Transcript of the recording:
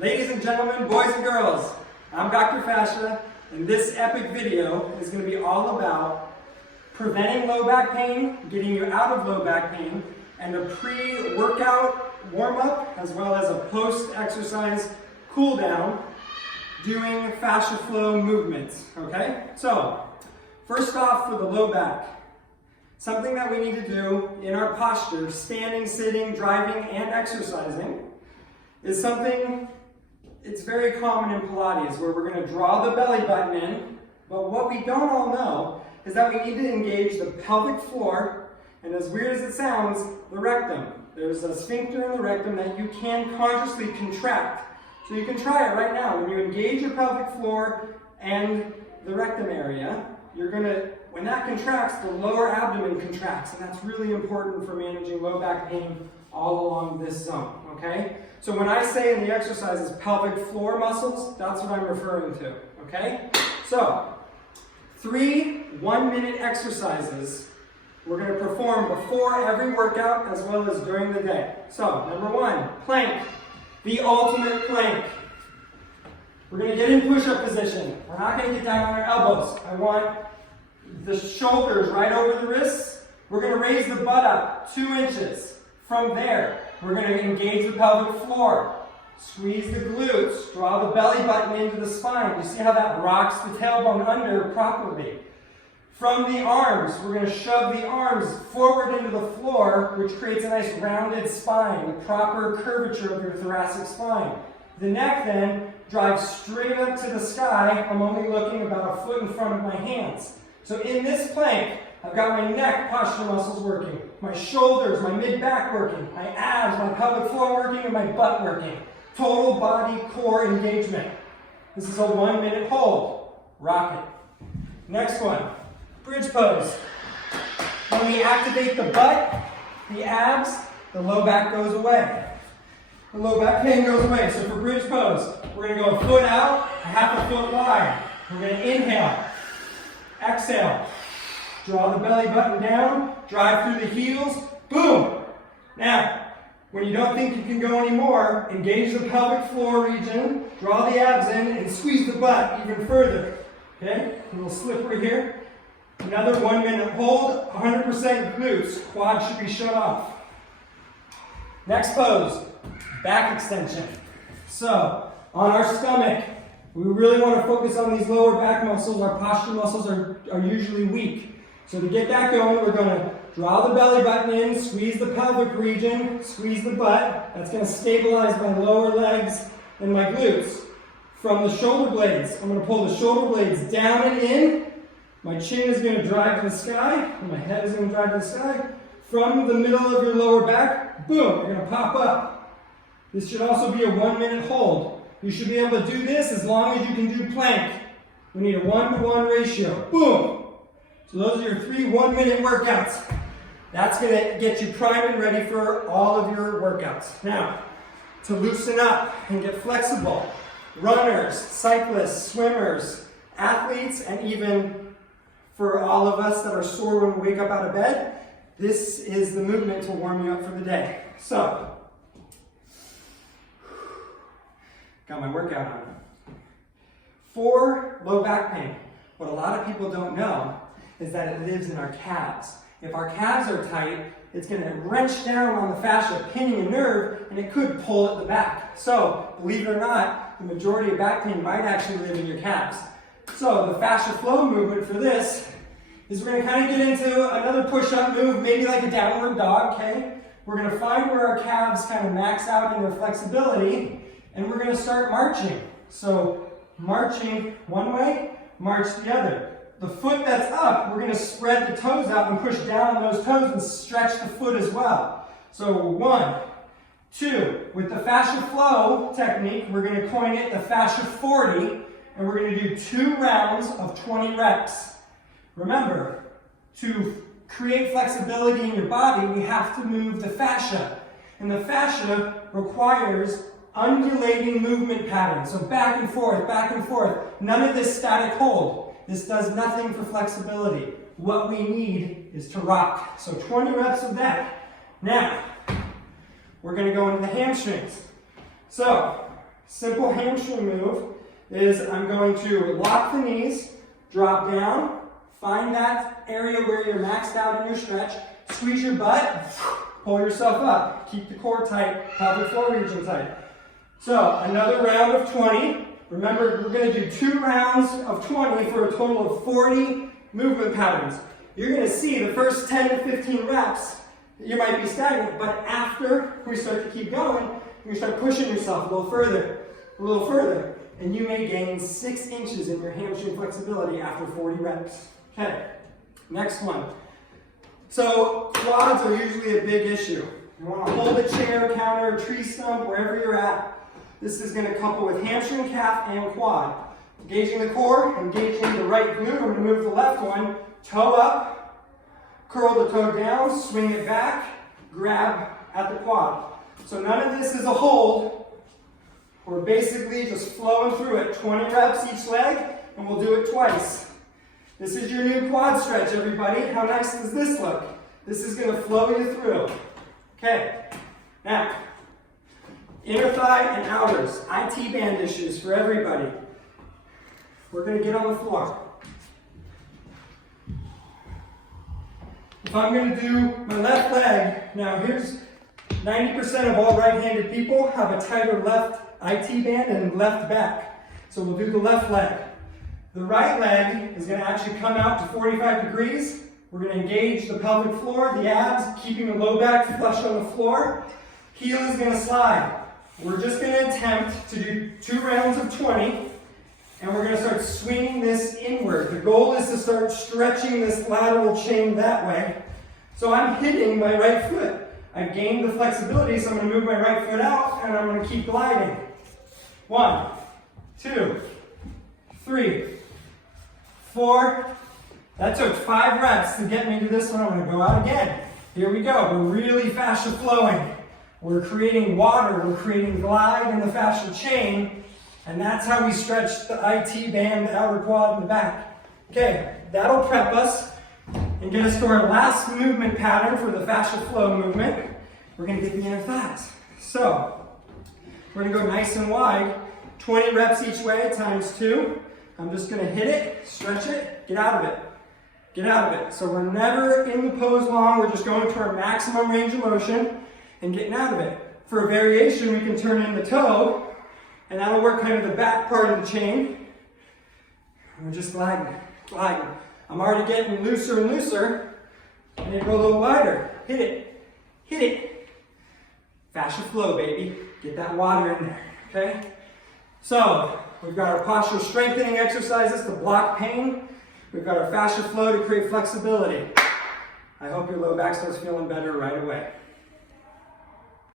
Ladies and gentlemen, boys and girls, I'm Dr. Fascia, and this epic video is going to be all about preventing low back pain, getting you out of low back pain, and a pre-workout warm-up as well as a post-exercise cool-down doing fascia flow movements, okay? So, first off for the low back, something that we need to do in our posture, standing, sitting, driving, and exercising, is something, it's very common in Pilates, where we're going to draw the belly button in, but what we don't all know is that we need to engage the pelvic floor, and as weird as it sounds, the rectum. There's a sphincter in the rectum that you can consciously contract. So you can try it right now. When you engage your pelvic floor and the rectum area, you're going to, when that contracts, the lower abdomen contracts, and that's really important for managing low back pain all along this zone, okay? So when I say in the exercises pelvic floor muscles, that's what I'm referring to, okay? So, 3 1-minute exercises we're going to perform before every workout as well as during the day. So, number 1, plank, the ultimate plank. We're going to get in push-up position. We're not going to get down on our elbows. I want the shoulders right over the wrists. We're going to raise the butt up 2 inches. From there, we're going to engage the pelvic floor. Squeeze the glutes. Draw the belly button into the spine. You see how that rocks the tailbone under properly. From the arms, we're going to shove the arms forward into the floor, which creates a nice rounded spine, the proper curvature of your thoracic spine. The neck then drives straight up to the sky. I'm only looking about a foot in front of my hands. So in this plank, I've got my neck posture muscles working, my shoulders, my mid-back working, my abs, my pelvic floor working, and my butt working. Total body core engagement. This is a 1-minute hold. Rock it. Next one, bridge pose. When we activate the butt, the abs, the low back goes away. The low back pain goes away. So for bridge pose, we're going to go a foot out, half a foot wide. We're going to inhale, exhale. Draw the belly button down, drive through the heels, boom! Now, when you don't think you can go anymore, engage the pelvic floor region, draw the abs in, and squeeze the butt even further. Okay? A little slippery here. Another 1-minute hold, 100% glutes. Quad should be shut off. Next pose, back extension. So, on our stomach, we really want to focus on these lower back muscles. Our posture muscles are usually weak. So to get that going, we're going to draw the belly button in, squeeze the pelvic region, squeeze the butt. That's going to stabilize my lower legs and my glutes. From the shoulder blades, I'm going to pull the shoulder blades down and in. My chin is going to drive to the sky, and my head is going to drive to the sky. From the middle of your lower back, boom, you're going to pop up. This should also be a 1-minute hold. You should be able to do this as long as you can do plank. We need a 1-to-1 ratio. Boom! So those are your 3 1-minute workouts. That's going to get you primed and ready for all of your workouts. Now, to loosen up and get flexible, runners, cyclists, swimmers, athletes, and even for all of us that are sore when we wake up out of bed, this is the movement to warm you up for the day. So, got my workout on. For low back pain, what a lot of people don't know is that it lives in our calves. If our calves are tight, it's going to wrench down on the fascia, pinning a nerve, and it could pull at the back. So, believe it or not, the majority of back pain might actually live in your calves. So, the fascia flow movement for this is we're going to kind of get into another push-up move, maybe like a downward dog, okay? We're going to find where our calves kind of max out in their flexibility, and we're going to start marching. So, marching one way, march the other. The foot that's up, we're going to spread the toes out and push down on those toes and stretch the foot as well. So 1, 2. With the fascia flow technique, we're going to coin it the fascia 40, and we're going to do 2 rounds of 20 reps. Remember, to create flexibility in your body, we have to move the fascia. And the fascia requires undulating movement patterns. So back and forth, back and forth. None of this static hold. This does nothing for flexibility. What we need is to rock. So 20 reps of that. Now, we're going to go into the hamstrings. So, simple hamstring move is I'm going to lock the knees, drop down, find that area where you're maxed out in your stretch, squeeze your butt, pull yourself up. Keep the core tight, pelvic floor region tight. So another round of 20. Remember, we're going to do 2 rounds of 20 for a total of 40 movement patterns. You're going to see the first 10 to 15 reps, you might be stagnant, but after we start to keep going, you start pushing yourself a little further, and you may gain 6 inches in your hamstring flexibility after 40 reps. Okay, next one. So quads are usually a big issue. You want to hold a chair, counter, tree stump, wherever you're at. This is going to couple with hamstring, calf, and quad. Engaging the core, engaging the right glute. I'm going to move the left one, toe up, curl the toe down, swing it back, grab at the quad. So none of this is a hold. We're basically just flowing through it. 20 reps each leg, and we'll do it twice. This is your new quad stretch, everybody. How nice does this look? This is going to flow you through. Okay, now, inner thigh and outers. IT band issues for everybody. We're going to get on the floor. If I'm going to do my left leg, now here's 90% of all right-handed people have a tighter left IT band and left back. So we'll do the left leg. The right leg is going to actually come out to 45 degrees. We're going to engage the pelvic floor, the abs, keeping the low back flush on the floor. Heel is going to slide. We're just going to attempt to do 2 rounds of 20, and we're going to start swinging this inward. The goal is to start stretching this lateral chain that way. So I'm hitting my right foot. I've gained the flexibility, so I'm going to move my right foot out, and I'm going to keep gliding. 1, 2, 3, 4. That took 5 reps to get me to this one. I'm going to go out again. Here we go. We're really fascia flowing. We're creating water. We're creating glide in the fascial chain. And that's how we stretch the IT band, the outer quad, and the back. Okay, that'll prep us and get us to our last movement pattern for the fascia flow movement. We're going to get the inner thighs. So, we're going to go nice and wide. 20 reps each way times 2. I'm just going to hit it, stretch it, get out of it. Get out of it. So we're never in the pose long. We're just going to our maximum range of motion and getting out of it. For a variation, we can turn in the toe, and that'll work kind of the back part of the chain. We're just gliding, gliding. I'm already getting looser and looser, and then go a little wider. Hit it, hit it. Fascia flow, baby. Get that water in there, okay? So, we've got our posture strengthening exercises to block pain. We've got our fascia flow to create flexibility. I hope your low back starts feeling better right away.